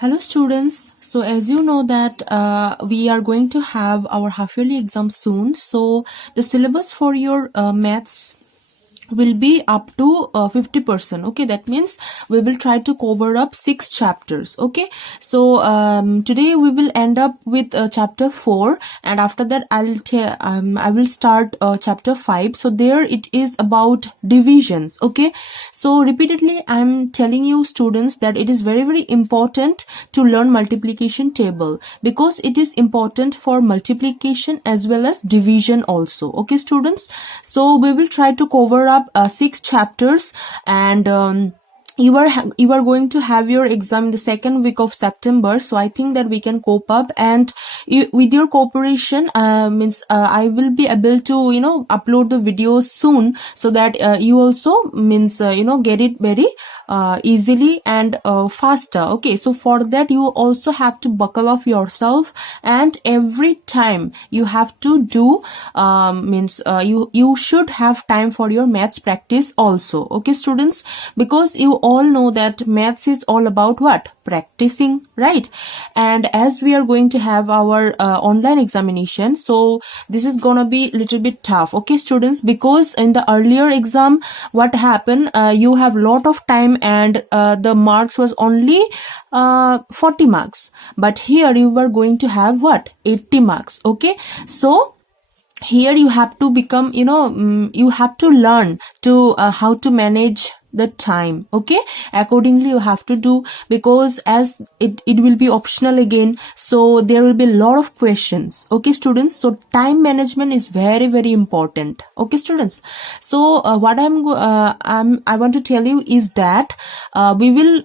Hello students, so as you know that we are going to have our half yearly exam soon, so the syllabus for your maths will be up to 50%. Okay, that means we will try to cover up 6 chapters. Okay, so today we will end up with chapter 4, and after that I will start chapter 5. So there it is about divisions. Okay, so repeatedly I'm telling you students that it is very important to learn multiplication table, because it is important for multiplication as well as division also. Okay students, so we will try to cover up 6 chapters, and you are going to have your exam in the second week of September, so I think that we can cope up, and with your cooperation I will be able to upload the videos soon, so that you also get it very easily and faster. Okay, so for that you also have to buckle off yourself, and every time you have to do you should have time for your maths practice also. Okay students, because you all know that maths is all about what? Practicing, right? And as we are going to have our online examination, so this is gonna be a little bit tough. Okay students, because in the earlier exam what happened, you have lot of time, and the marks was only 40 marks, but here you are going to have what? 80 marks. Okay, so here you have to become you have to learn to how to manage the time. Okay, accordingly you have to do, because as it will be optional again, so there will be a lot of questions. Okay students, so time management is very important. Okay students, so what I want to tell you is that we will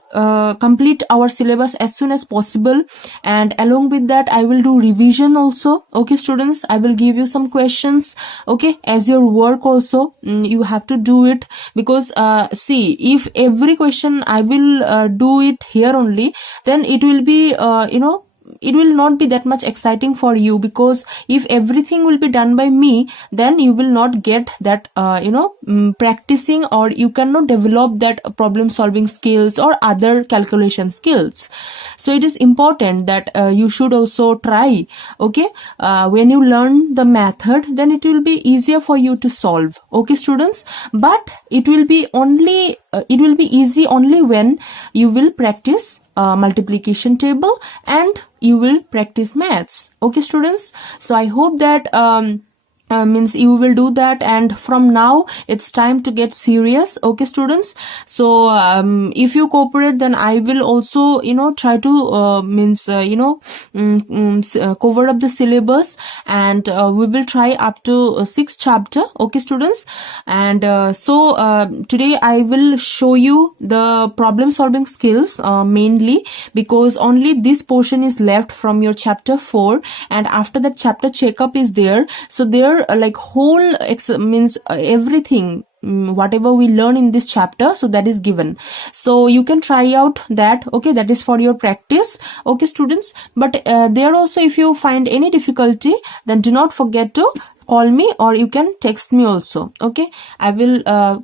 complete our syllabus as soon as possible, and along with that I will do revision also. Okay students, I will give you some questions, okay, as your work also. You have to do it, because see, if every question I will do it here only, then it will be it will not be that much exciting for you, because if everything will be done by me, then you will not get that practicing, or you cannot develop that problem solving skills or other calculation skills. So it is important that you should also try. Okay, when you learn the method, then it will be easier for you to solve. Okay students, but it will be easy only when you will practice multiplication table and you will practice maths. Okay students, so I hope that you will do that, and from now it's time to get serious. Okay students, so if you cooperate, then I will also try to cover up the syllabus, and we will try up to 6 chapter. Okay students, and today I will show you the problem solving skills mainly, because only this portion is left from your chapter 4, and after that chapter checkup is there. So there like whole everything whatever we learn in this chapter, so that is given, so you can try out that. Okay, that is for your practice. Okay students, but there also, if you find any difficulty, then do not forget to call me, or you can text me also. Okay, I will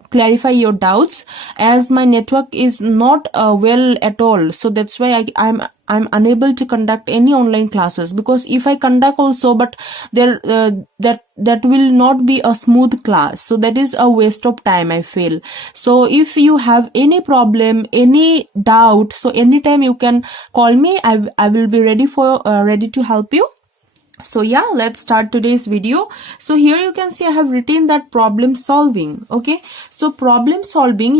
clarify your doubts, as my network is not well at all, so that's why I'm unable to conduct any online classes, because if I conduct also, but there that will not be a smooth class, so that is a waste of time, I feel. So if you have any problem, any doubt, so anytime you can call me. I will be ready to help you. So yeah, let's start today's video. So here you can see I have written that problem solving. Okay, so problem solving,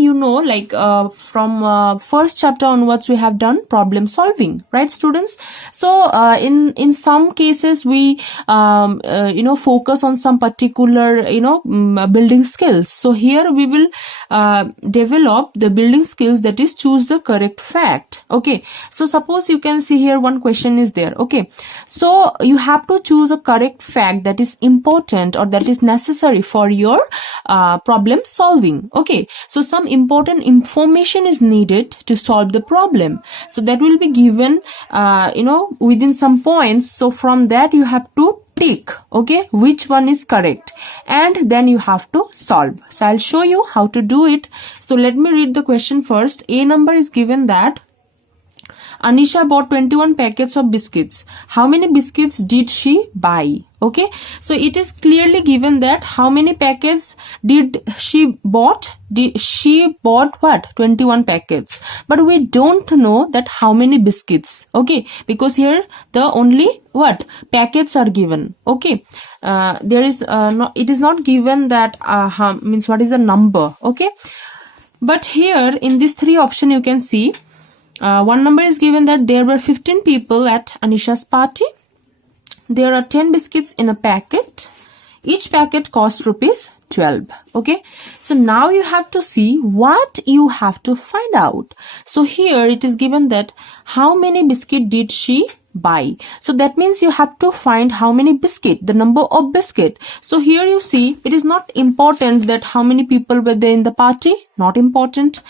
like from first chapter onwards we have done problem solving, right students? So in some cases we focus on some particular building skills. So here we will develop the building skills, that is choose the correct fact. Okay, so suppose you can see here one question is there. Okay, so you have to choose a correct fact that is important or that is necessary for your problem solving. Okay, so some important information is needed to solve the problem, so that will be given within some points. So from that you have to tick, okay, which one is correct, and then you have to solve. So I'll show you how to do it. So let me read the question first. A number is given that Anisha bought 21 packets of biscuits. How many biscuits did she buy? Okay, so it is clearly given that how many packets did she bought. She bought what? 21 packets. But we don't know that how many biscuits. Okay, because here the only what packets are given. Okay, there is not, it is not given that means what is the number. Okay, but here in this three option you can see one number is given that there were 15 people at Anisha's party. There are 10 biscuits in a packet. Each packet cost rupees 12. Okay, so now you have to see what you have to find out. So here it is given that how many biscuit did she buy. So that means you have to find how many biscuit, the number of biscuit. So here you see it is not important that how many people were there in the party. Not important.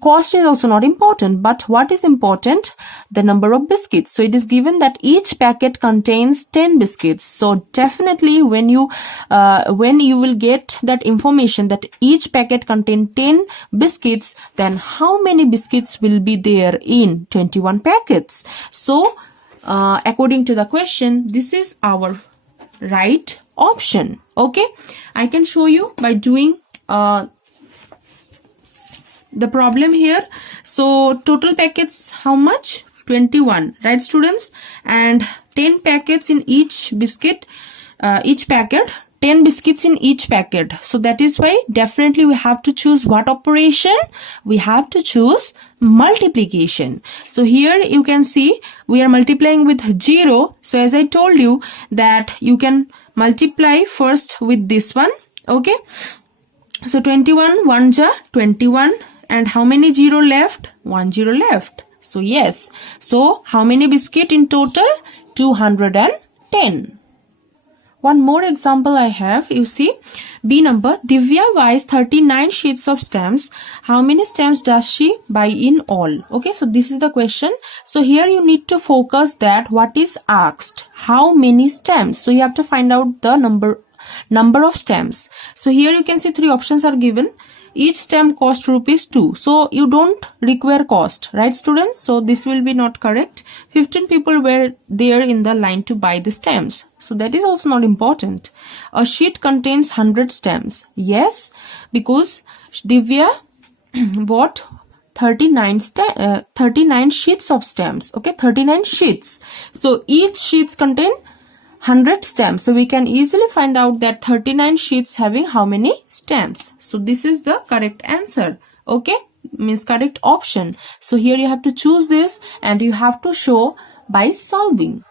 Cost is also not important, but what is important? The number of biscuits. So it is given that each packet contains 10 biscuits. So definitely when you will get that information that each packet contains 10 biscuits, then how many biscuits will be there in 21 packets? So according to the question, this is our right option. Okay, I can show you by doing the problem here. So total packets how much? 21, right students? And 10 packets in each biscuit, each packet, 10 biscuits in each packet. So that is why definitely we have to choose what operation? We have to choose multiplication. So here you can see we are multiplying with 0. So as I told you that you can multiply first with this one. Okay, so 21 1 ja 21. And how many 0 left? 1 0 left. So yes. So how many biscuit in total? 210. One more example I have. You see, B number. Divya buys 39 sheets of stamps. How many stamps does she buy in all? Okay, so this is the question. So here you need to focus that what is asked. How many stamps? So you have to find out the number of stamps. So here you can see three options are given. Each stamp cost rupees 2. So you don't require cost, right students? So this will be not correct. 15 people were there in the line to buy the stamps. So that is also not important. A sheet contains 100 stamps. Yes, because Divya bought 39 sheets of stamps. Okay, 39 sheets. So each sheets contain 100 stamps. So we can easily find out that 39 sheets having how many stamps. So this is the correct answer. Okay, means correct option. So here you have to choose this and you have to show by solving.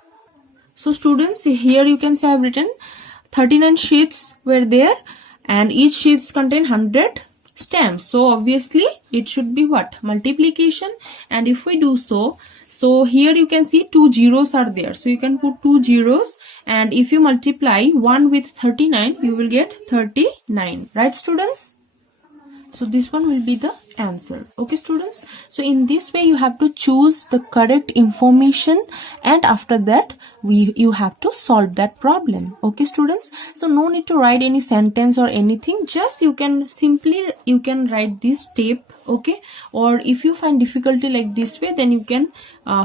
So students, here you can see I have written 39 sheets were there and each sheets contain 100 stamps. So obviously it should be what? Multiplication. And if we do so, so here you can see 2 zeros are there. So you can put 2 zeros and if you multiply 1 with 39, you will get 39. Right students? So this one will be the answer. Okay students? So in this way you have to choose the correct information and after that you have to solve that problem. Okay students? So no need to write any sentence or anything. Just you can write this step. Okay, or if you find difficulty like this way, then you can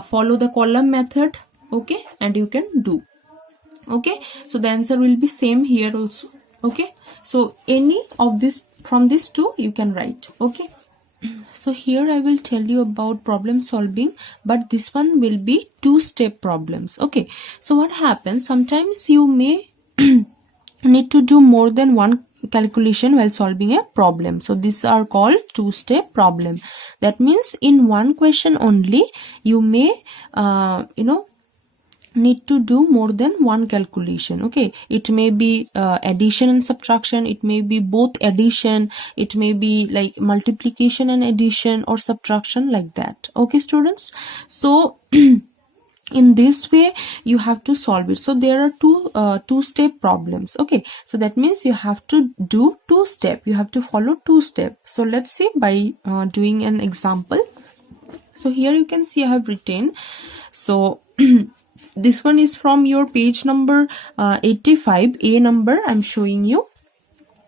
follow the column method. Okay, and you can do. Okay, so the answer will be same here also. Okay, so any of this from these two you can write. Okay, so here I will tell you about problem solving, but this one will be two-step problems. Okay, so what happens, sometimes you may need to do more than one calculation while solving a problem. So these are called two-step problem. That means in one question only you may need to do more than one calculation. Okay, it may be addition and subtraction, it may be both addition, it may be like multiplication and addition or subtraction, like that. Okay students, so in this way you have to solve it. So there are two-step problems. Okay, so that means you have to do two-step, you have to follow two-step. So let's see by doing an example. So here you can see I have written, so this one is from your page number 85, A number I'm showing you.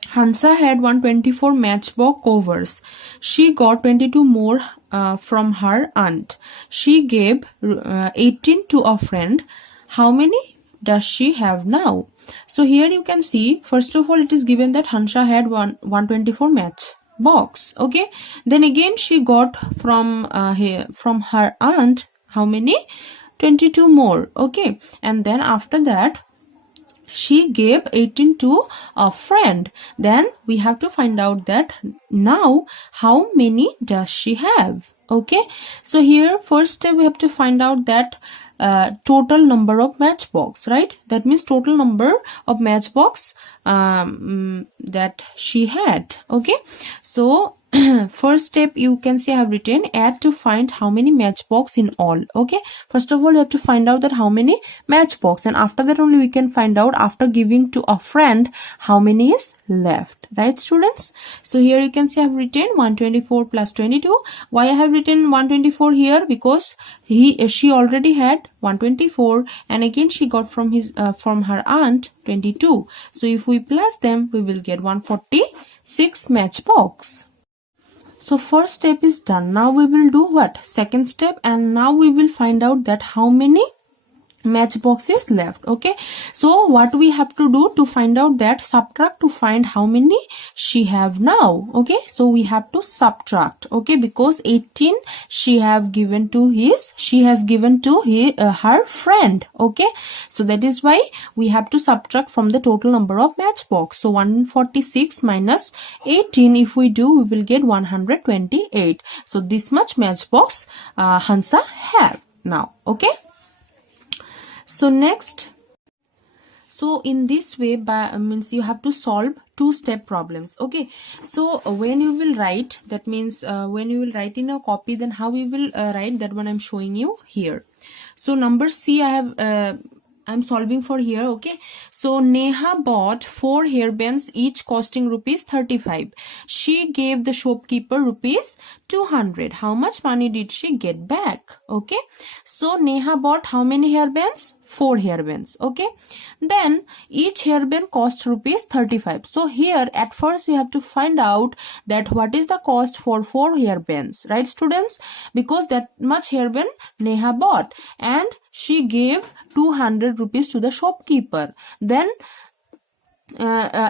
Hansa had 124 matchbox covers. She got 22 more from her aunt. She gave 18 to a friend. How many does she have now? So here you can see, first of all, it is given that Hansha had 124 match box. Okay, then again she got from her aunt how many? 22 more. Okay, and then after that she gave 18 to a friend. Then we have to find out that now how many does she have. Okay, so here first step we have to find out that total number of matchbox, right? That means total number of matchbox that she had. Okay, so first step you can see I have written add to find how many matchbox in all. Okay, first of all you have to find out that how many matchbox, and after that only we can find out after giving to a friend how many is left, right students? So here you can see I have written 124 plus 22. Why I have written 124 here? Because she already had 124 and again she got from her aunt 22. So if we plus them we will get 146 matchbox. So first step is done. Now we will do what? Second step, and now we will find out that how many matchboxes left. Okay, so what we have to do to find out that, subtract to find how many she have now. Okay, so we have to subtract. Okay, because 18 she has given to her friend. Okay, so that is why we have to subtract from the total number of matchbox. So 146 minus 18, if we do, we will get 128. So this much matchbox Hansa have now. Okay, so next, so in this way means you have to solve two-step problems. Okay, so when you will write, that means when you will write in a copy, then how we will write, that one I'm showing you here. So number C I'm solving for here. Okay, so Neha bought 4 hairbands, each costing rupees 35. She gave the shopkeeper rupees 200. How much money did she get back? Okay, so Neha bought how many hairbands? 4 hairbands. Okay, then each hairband cost rupees 35. So here at first we have to find out that what is the cost for 4 hairbands, right students? Because that much hairband Neha bought and she gave 200 rupees to the shopkeeper. Then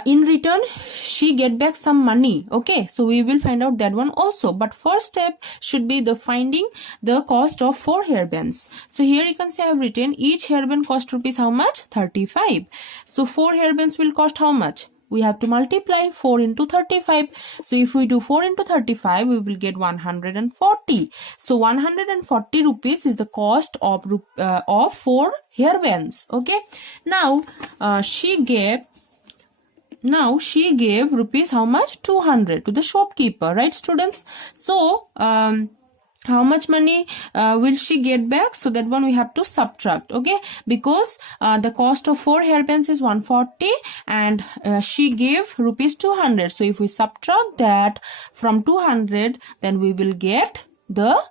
in return she get back some money. Okay, so we will find out that one also, but first step should be the finding the cost of 4 hairbands. So here you can see I have written each hairband cost rupees how much? 35. So 4 hairbands will cost how much? We have to multiply 4 into 35. So if we do 4 into 35, we will get 140. So 140 rupees is the cost of 4 hairbands. Okay, now she gave rupees how much? 200 to the shopkeeper, right students? So how much money will she get back? So that one we have to subtract. Okay, because the cost of 4 hairbands is 140 and she gave rupees 200. So if we subtract that from 200, then we will get the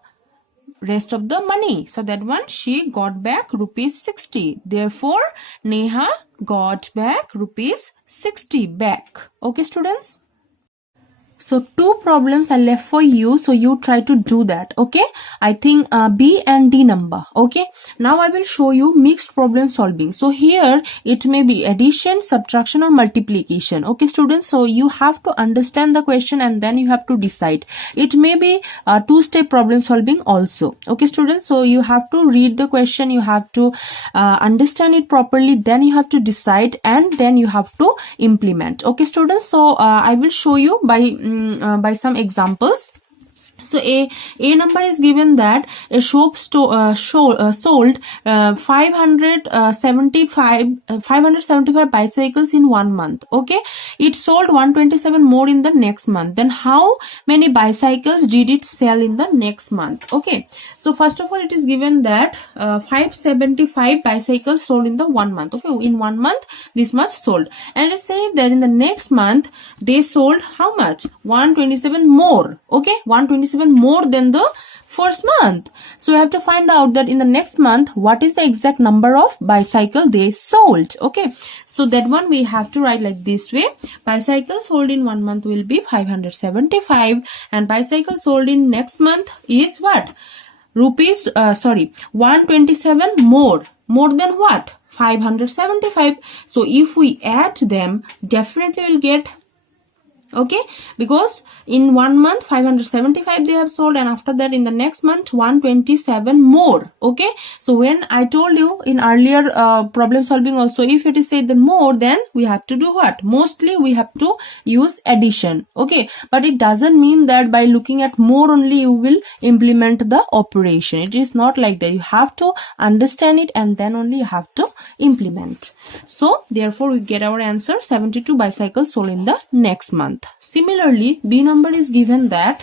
rest of the money. So that one she got back rupees 60. Therefore Neha got back rupees 60 back. Okay students, so 2 problems are left for you, so you try to do that. Okay, I think B and D number. Okay, now I will show you mixed problem solving. So here it may be addition, subtraction or multiplication. Okay students, so you have to understand the question and then you have to decide. It may be a 2-step problem solving also. Okay students, so you have to read the question, you have to understand it properly, then you have to decide and then you have to implement. Okay students, so I will show you by some examples. So a number is given that a shop sold 575 bicycles in 1 month. Okay, it sold 127 more in the next month. Then how many bicycles did it sell in the next month? Okay, so first of all it is given that 575 bicycles sold in the 1 month. Okay, in 1 month this much sold, and it is saying that in the next month they sold how much? 127 more. Okay, 127 more than the first month. So we have to find out that in the next month what is the exact number of bicycle they sold. Okay, so that one we have to write like this way. Bicycles sold in 1 month will be 575, and bicycles sold in next month is what? 127 more than what? 575. So if we add them, definitely we'll get, okay, because in 1 month 575 they have sold, and after that in the next month 127 more. Okay, so when I told you in earlier problem solving also, if it is said the more, then we have to do what? Mostly we have to use addition. Okay, but it doesn't mean that by looking at more only you will implement the operation. It is not like that. You have to understand it and then only you have to implement. So therefore we get our answer 72 bicycles sold in the next month. Similarly, B number is given that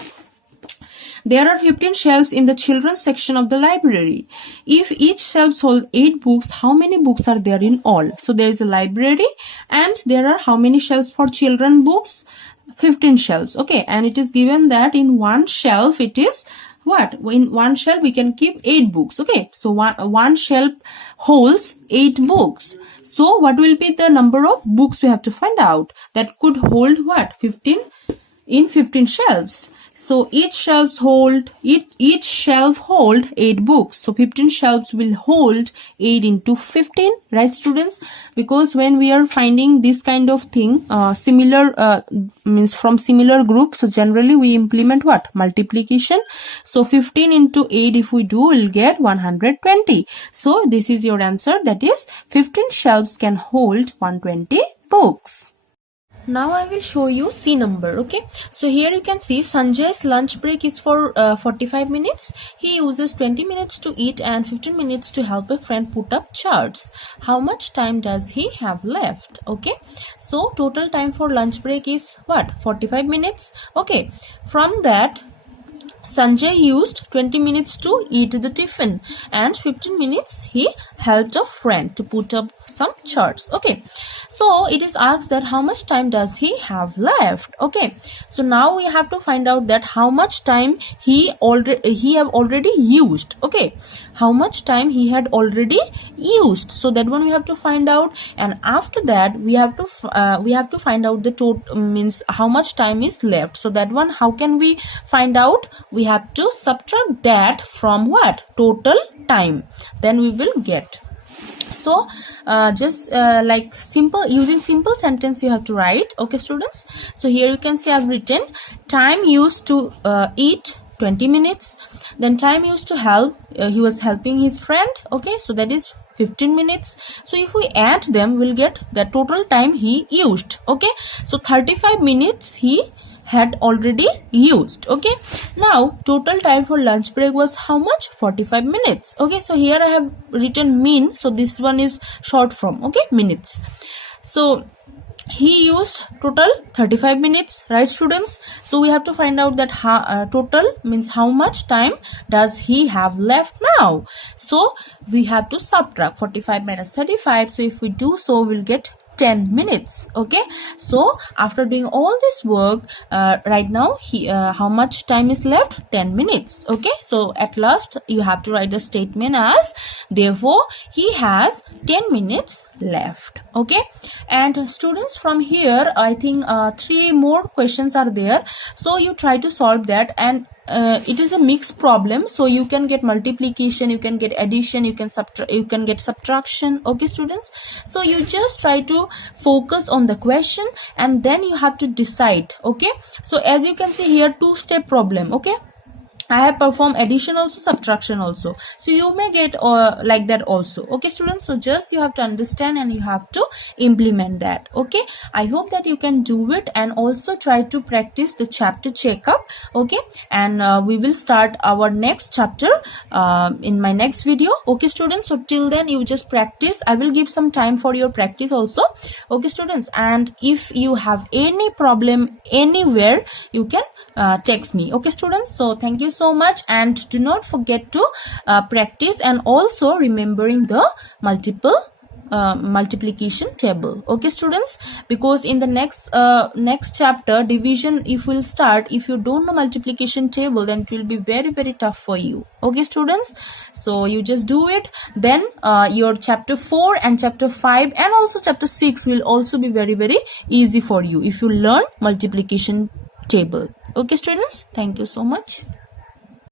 there are 15 shelves in the children's section of the library. If each shelf holds 8 books, how many books are there in all? So there is a library and there are how many shelves for children books? 15 shelves. Okay, and it is given that in one shelf it is what? In one shelf we can keep 8 books. Okay, so one shelf holds 8 books. So what will be the number of books we have to find out? That could hold what? 15 in 15 shelves. So each shelf hold 8 books. So 15 shelves will hold 8 into 15, right students? Because when we are finding this kind of thing, similar means from similar group, so generally we implement what? Multiplication. So 15 into 8 if we do, we'll get 120. So this is your answer, that is 15 shelves can hold 120 books. Now I will show you C number. Okay, so here you can see Sanjay's lunch break is for 45 minutes. He uses 20 minutes to eat and 15 minutes to help a friend put up charts. How much time does he have left? Okay, so total time for lunch break is what? 45 minutes. Okay, from that Sanjay used 20 minutes to eat the tiffin and 15 minutes he helped a friend to put up some charts. Okay, so it is asked that how much time does he have left. Okay, so now we have to find out that how much time he have already used. Okay, how much time he had already used. So that one we have to find out, and after that we have to find out the total, means how much time is left. So that one, how can we find out? We have to subtract that from what? Total time, then we will get. So just like using simple sentence you have to write. Okay students, so here you can see I've written time used to eat 20 minutes, then time used to help, he was helping his friend. Okay, so that is 15 minutes. So if we add them, we'll get the total time he used. Okay, so 35 minutes he had already used. Okay, now total time for lunch break was how much? 45 minutes. Okay, so here I have written min, so this one is short form. Okay, minutes. So he used total 35 minutes, right students? So we have to find out that total means how much time does he have left now. So we have to subtract 45 minus 35. So if we do so, we'll get 10 minutes. Okay, so after doing all this work, right now how much time is left? 10 minutes. Okay, so at last you have to write the statement as therefore he has 10 minutes left. Okay, and students, from here I think 3 more questions are there, so you try to solve that. And it is a mixed problem, so you can get multiplication, you can get addition, you can get subtraction. Okay students, so you just try to focus on the question and then you have to decide. Okay, so as you can see here, 2-step problem. Okay, I have performed addition also, subtraction also, so you may get like that also. Okay students, so just you have to understand and you have to implement that. Okay, I hope that you can do it, and also try to practice the chapter checkup. Okay, and we will start our next chapter in my next video. Okay students, so till then you just practice. I will give some time for your practice also. Okay students, and if you have any problem anywhere, you can text me. Okay students, so thank you so much, and do not forget to practice, and also remembering the multiple multiplication table. Okay students, because in the next chapter division, if we'll start, if you don't know multiplication table, then it will be very tough for you. Okay students, so you just do it, then your chapter 4 and chapter 5 and also chapter 6 will also be very easy for you if you learn multiplication table. Okay students, thank you so much.